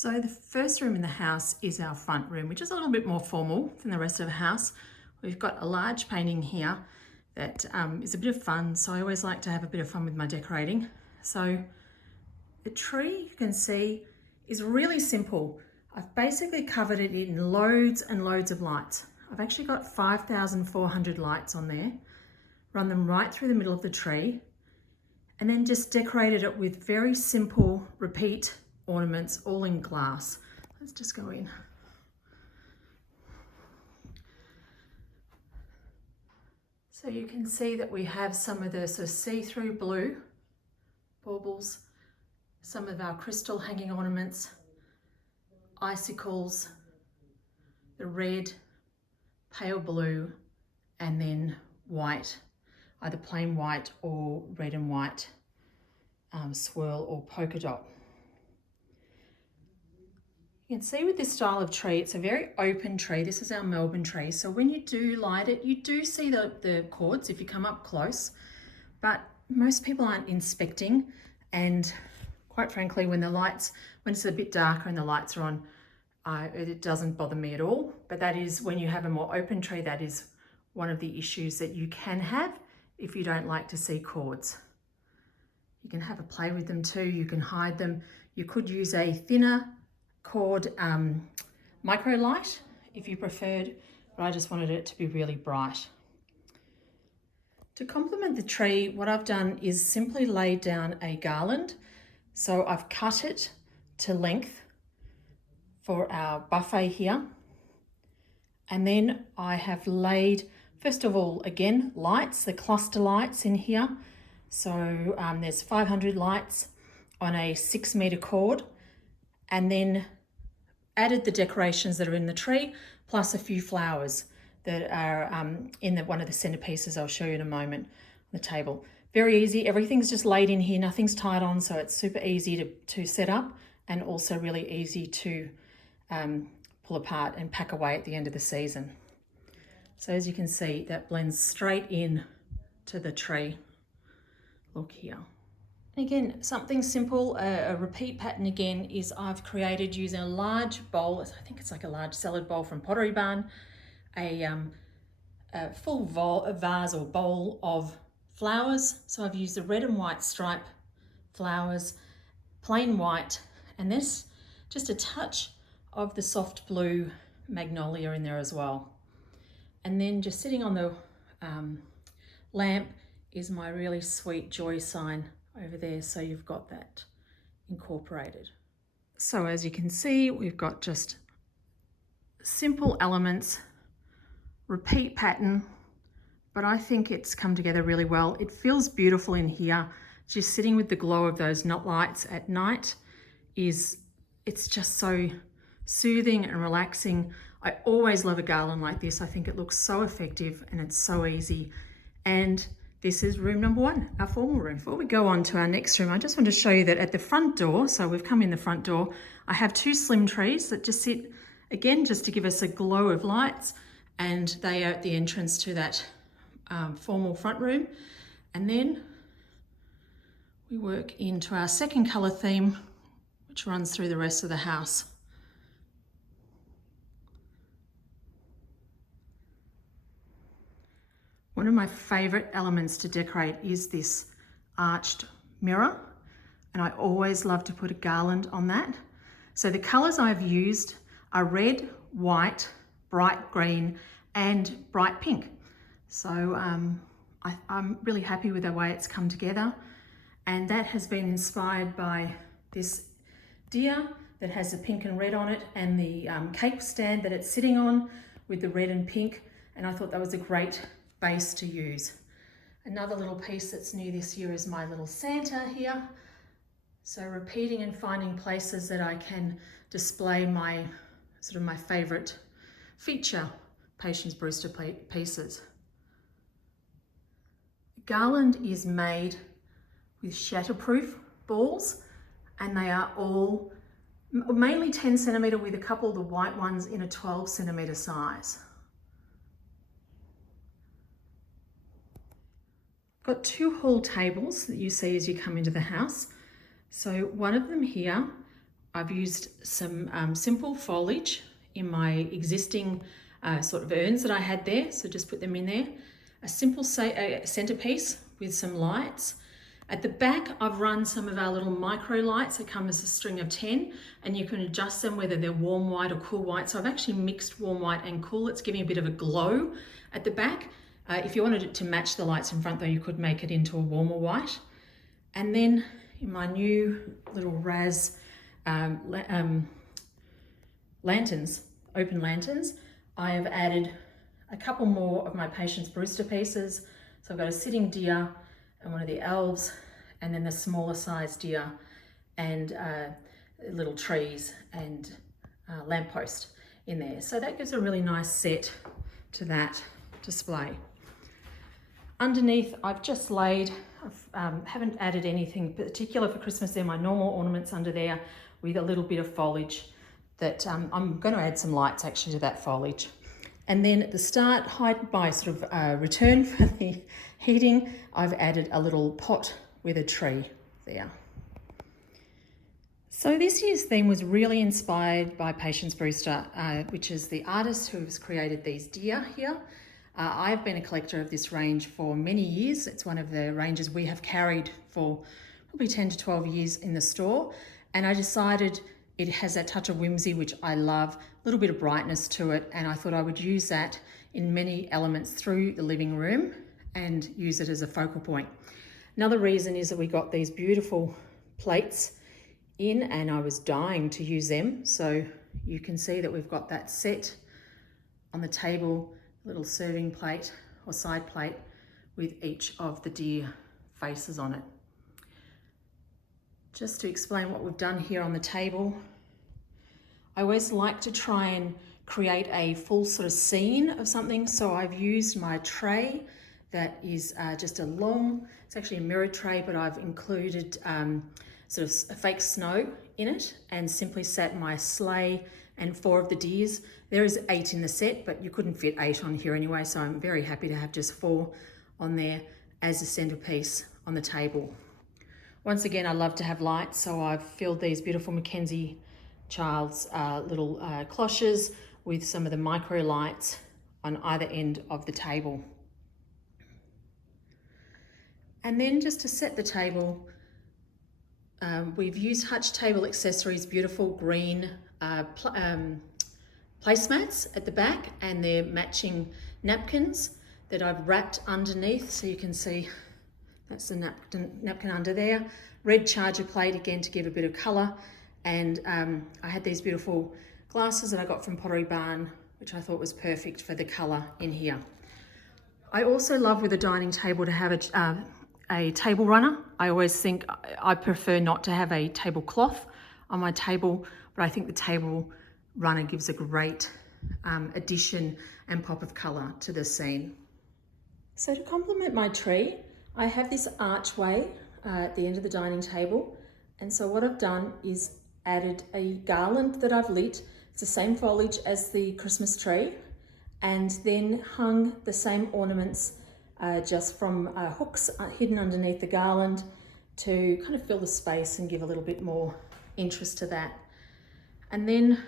So the first room in the house is our front room, which is a little bit more formal than the rest of the house. We've got a large painting here that is a bit of fun. So I always like to have a bit of fun with my decorating. So the tree, you can see, is really simple. I've basically covered it in loads and loads of lights. I've actually got 5,400 lights on there, run them right through the middle of the tree, and then just decorated it with very simple repeat ornaments, all in glass. Let's just go in. So you can see that we have some of the sort of see-through blue baubles, some of our crystal hanging ornaments, icicles, the red, pale blue, and then white, either plain white or red and white swirl or polka dot. You can see with this style of tree, it's a very open tree. This is our Melbourne tree. So when you do light it, you do see the cords if you come up close, but most people aren't inspecting. And quite frankly, when it's a bit darker and the lights are on, it doesn't bother me at all. But that is when you have a more open tree, that is one of the issues that you can have if you don't like to see cords. You can have a play with them too. You can hide them. You could use a thinner cord micro light if you preferred, but I just wanted it to be really bright. To complement the tree, what I've done is simply laid down a garland. So I've cut it to length for our buffet here, and then I have laid, first of all, again, lights, the cluster lights in here. So there's 500 lights on a 6-meter cord, and then added the decorations that are in the tree, plus a few flowers that are in one of the centerpieces I'll show you in a moment on the table. Very easy, everything's just laid in here, nothing's tied on, so it's super easy to set up and also really easy to pull apart and pack away at the end of the season. So as you can see, that blends straight in to the tree. Look here. Again, something simple, a repeat pattern again is I've created using a large bowl, I think it's like a large salad bowl from Pottery Barn, a full vase or bowl of flowers. So I've used the red and white stripe flowers, plain white, and this just a touch of the soft blue magnolia in there as well. And then just sitting on the lamp is my really sweet joy sign over there, so you've got that incorporated. So as you can see, we've got just simple elements, repeat pattern, but I think it's come together really well. It feels beautiful in here. Just sitting with the glow of those nut lights at night it's just so soothing and relaxing. I always love a garland like this. I think it looks so effective and it's so easy. And this is room number 1, our formal room. Before we go on to our next room, I just want to show you that at the front door, so we've come in the front door, I have 2 slim trees that just sit, again, just to give us a glow of lights, and they are at the entrance to that formal front room. And then we work into our second colour theme, which runs through the rest of the house. One of my favourite elements to decorate is this arched mirror, and I always love to put a garland on that. So the colours I've used are red, white, bright green, and bright pink. So I'm really happy with the way it's come together, and that has been inspired by this deer that has the pink and red on it, and the cake stand that it's sitting on with the red and pink, and I thought that was a great base to use. Another little piece that's new this year is my little Santa here. So repeating and finding places that I can display my favorite feature Patience Brewster pieces. The garland is made with shatterproof balls, and they are all mainly 10 centimeter with a couple of the white ones in a 12 centimeter size. Got 2 hall tables that you see as you come into the house. So one of them here I've used some simple foliage in my existing sort of urns that I had there, so just put them in there. A simple centerpiece with some lights. At the back, I've run some of our little micro lights that come as a string of 10, and you can adjust them whether they're warm white or cool white. So I've actually mixed warm white and cool. It's giving a bit of a glow at the back. If you wanted it to match the lights in front though, you could make it into a warmer white. And then in my new little Raz lanterns, open lanterns, I have added a couple more of my Patience Brewster pieces. So I've got a sitting deer and one of the elves, and then the smaller size deer and little trees and lamppost in there. So that gives a really nice set to that display. Underneath, I've just laid, haven't added anything particular for Christmas. They're my normal ornaments under there with a little bit of foliage that I'm going to add some lights actually to that foliage. And then at the start, hide my sort of return for the heating, I've added a little pot with a tree there. So this year's theme was really inspired by Patience Brewster, which is the artist who has created these deer here. I've been a collector of this range for many years. It's one of the ranges we have carried for probably 10 to 12 years in the store. And I decided it has that touch of whimsy, which I love, a little bit of brightness to it. And I thought I would use that in many elements through the living room and use it as a focal point. Another reason is that we got these beautiful plates in and I was dying to use them. So you can see that we've got that set on the table, little serving plate or side plate with each of the deer faces on it. Just to explain what we've done here on the table, I always like to try and create a full sort of scene of something. So I've used my tray that is just a long, it's actually a mirror tray, but I've included sort of a fake snow in it and simply sat my sleigh and 4 of the deers. There is 8 in the set, but you couldn't fit 8 on here anyway, so I'm very happy to have just 4 on there as a centerpiece on the table. Once again, I love to have lights, so I've filled these beautiful Mackenzie Child's little cloches with some of the micro lights on either end of the table. And then just to set the table, we've used Hutch Table Accessories beautiful green placemats at the back, and they're matching napkins that I've wrapped underneath, so you can see that's the napkin under there. Red charger plate again to give a bit of colour, and I had these beautiful glasses that I got from Pottery Barn, which I thought was perfect for the colour in here. I also love with a dining table to have a table runner. I always think I prefer not to have a tablecloth on my table, but I think the table runner gives a great addition and pop of colour to the scene. So to complement my tree, I have this archway at the end of the dining table, and so what I've done is added a garland that I've lit. It's the same foliage as the Christmas tree, and then hung the same ornaments just from hooks hidden underneath the garland to kind of fill the space and give a little bit more interest to that. And then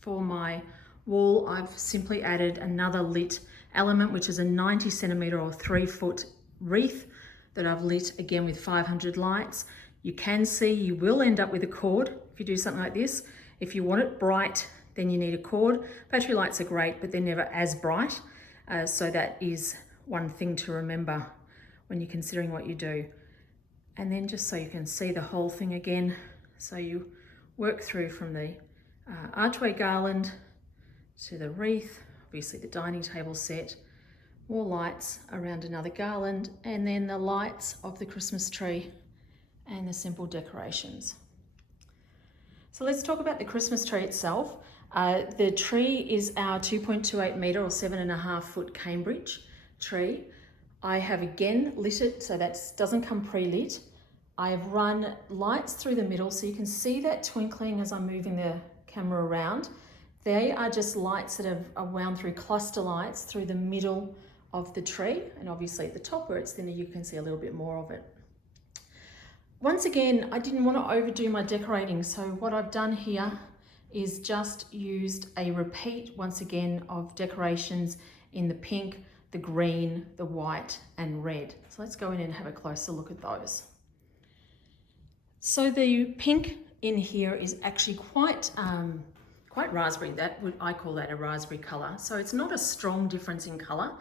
for my wall, I've simply added another lit element, which is a 90 centimetre or 3 foot wreath that I've lit again with 500 lights. You can see you will end up with a cord if you do something like this. If you want it bright, then you need a cord. Battery lights are great, but they're never as bright. So that is one thing to remember when you're considering what you do. And then just so you can see the whole thing again. So you work through from the archway garland to the wreath, obviously the dining table set, more lights around another garland, and then the lights of the Christmas tree and the simple decorations. So let's talk about the Christmas tree itself. The tree is our 2.28 metre or 7.5 foot Cambridge tree. I have again lit it, so that doesn't come pre-lit. I have run lights through the middle, so you can see that twinkling as I'm moving the camera around. They are just lights that are wound through cluster lights through the middle of the tree, and obviously at the top where it's thinner you can see a little bit more of it. Once again, I didn't want to overdo my decorating, so what I've done here is just used a repeat once again of decorations in the pink, the green, the white and red. So let's go in and have a closer look at those. So the pink in here is actually quite raspberry. I call that a raspberry colour. So it's not a strong difference in colour,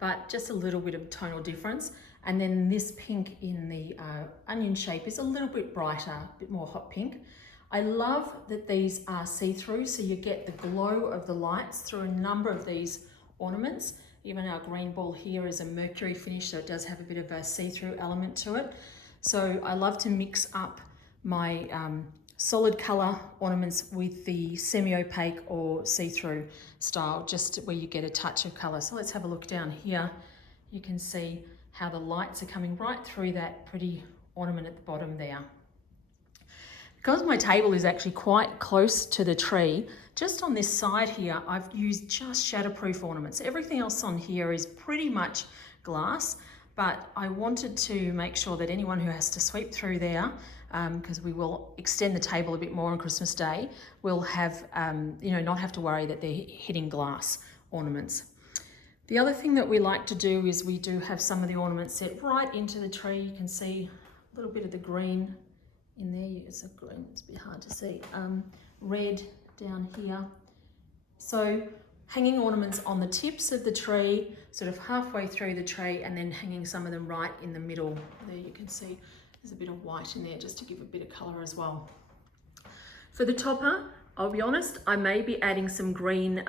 but just a little bit of tonal difference. And then this pink in the onion shape is a little bit brighter, a bit more hot pink. I love that these are see-through, so you get the glow of the lights through a number of these ornaments. Even our green ball here is a mercury finish, so it does have a bit of a see-through element to it. So I love to mix up my solid colour ornaments with the semi-opaque or see-through style, just where you get a touch of colour. So let's have a look down here. You can see how the lights are coming right through that pretty ornament at the bottom there. Because my table is actually quite close to the tree, just on this side here, I've used just shatterproof ornaments. Everything else on here is pretty much glass, but I wanted to make sure that anyone who has to sweep through there, because we will extend the table a bit more on Christmas Day, will have, not have to worry that they're hitting glass ornaments. The other thing that we like to do is we do have some of the ornaments set right into the tree. You can see a little bit of the green in there. It's a green, it's a bit hard to see. Red down here. So hanging ornaments on the tips of the tree, sort of halfway through the tree, and then hanging some of them right in the middle. There you can see there's a bit of white in there just to give a bit of colour as well. For the topper, I'll be honest, I may be adding some green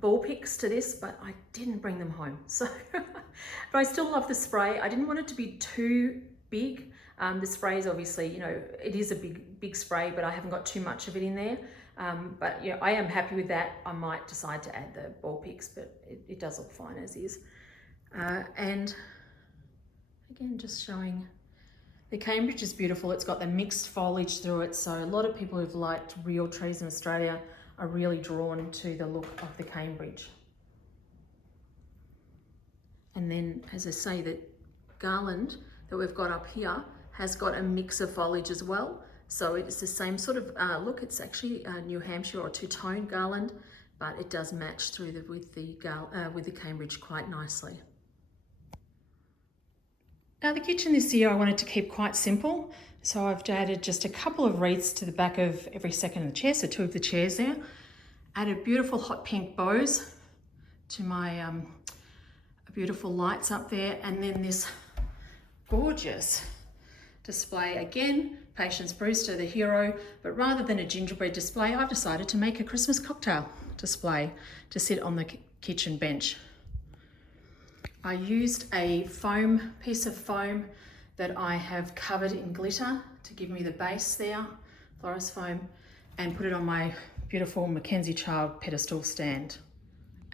ball picks to this, but I didn't bring them home. So, but I still love the spray. I didn't want it to be too big. The spray is obviously, it is a big spray, but I haven't got too much of it in there. But I am happy with that. I might decide to add the ball picks, but it does look fine as is. And again, just showing the Cambridge is beautiful. It's got the mixed foliage through it. So a lot of people who've liked real trees in Australia are really drawn to the look of the Cambridge. And then, as I say, the garland that we've got up here has got a mix of foliage as well. So it's the same sort of look. It's actually a New Hampshire or two-tone garland, but it does match through with the Cambridge quite nicely. Now the kitchen this year I wanted to keep quite simple, so I've added just a couple of wreaths to the back of every second of the chair, so 2 of the chairs there. Added beautiful hot pink bows to my beautiful lights up there, and then this gorgeous display again, Patience Brewster, the hero, but rather than a gingerbread display, I've decided to make a Christmas cocktail display to sit on the kitchen bench. I used a piece of foam that I have covered in glitter to give me the base there, Florist foam, and put it on my beautiful Mackenzie Child pedestal stand.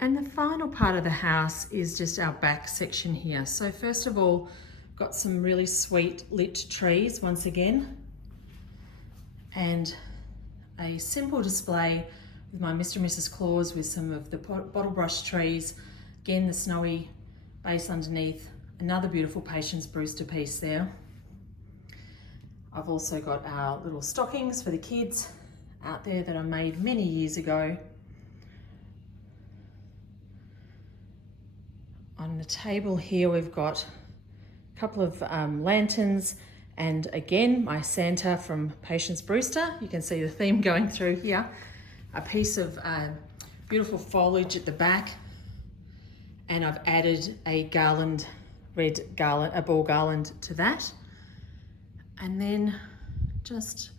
And the final part of the house is just our back section here. So first of all, got some really sweet lit trees once again, and a simple display with my Mr. and Mrs. Claus with some of the bottle brush trees. Again, the snowy base underneath, another beautiful Patience Brewster piece there. I've also got our little stockings for the kids out there that I made many years ago. On the table here we've got a couple of lanterns, and again my Santa from Patience Brewster. You can see the theme going through here. A piece of beautiful foliage at the back, and I've added a garland, a ball garland to that. And then just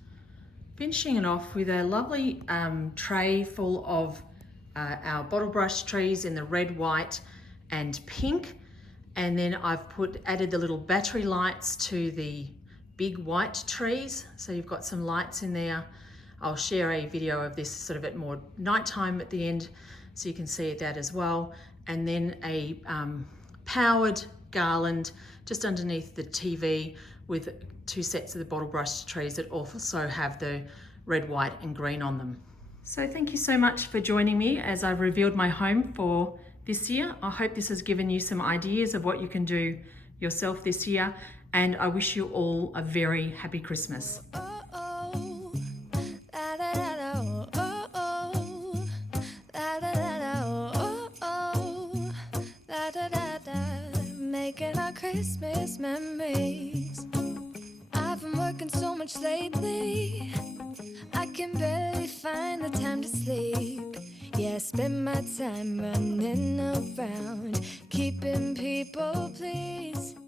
finishing it off with a lovely tray full of our bottle brush trees in the red, white and pink. And then I've added the little battery lights to the big white trees. So you've got some lights in there. I'll share a video of this sort of at more nighttime at the end, so you can see that as well. And then a powered garland just underneath the TV with 2 sets of the bottle brush trees that also have the red, white and green on them. So thank you so much for joining me as I've revealed my home for this year. I hope this has given you some ideas of what you can do yourself this year. and I wish you all a very happy Christmas. Making our Christmas memories. I've been working so much lately, I can barely find the time to sleep. Yeah, I spend my time running around, keeping people pleased.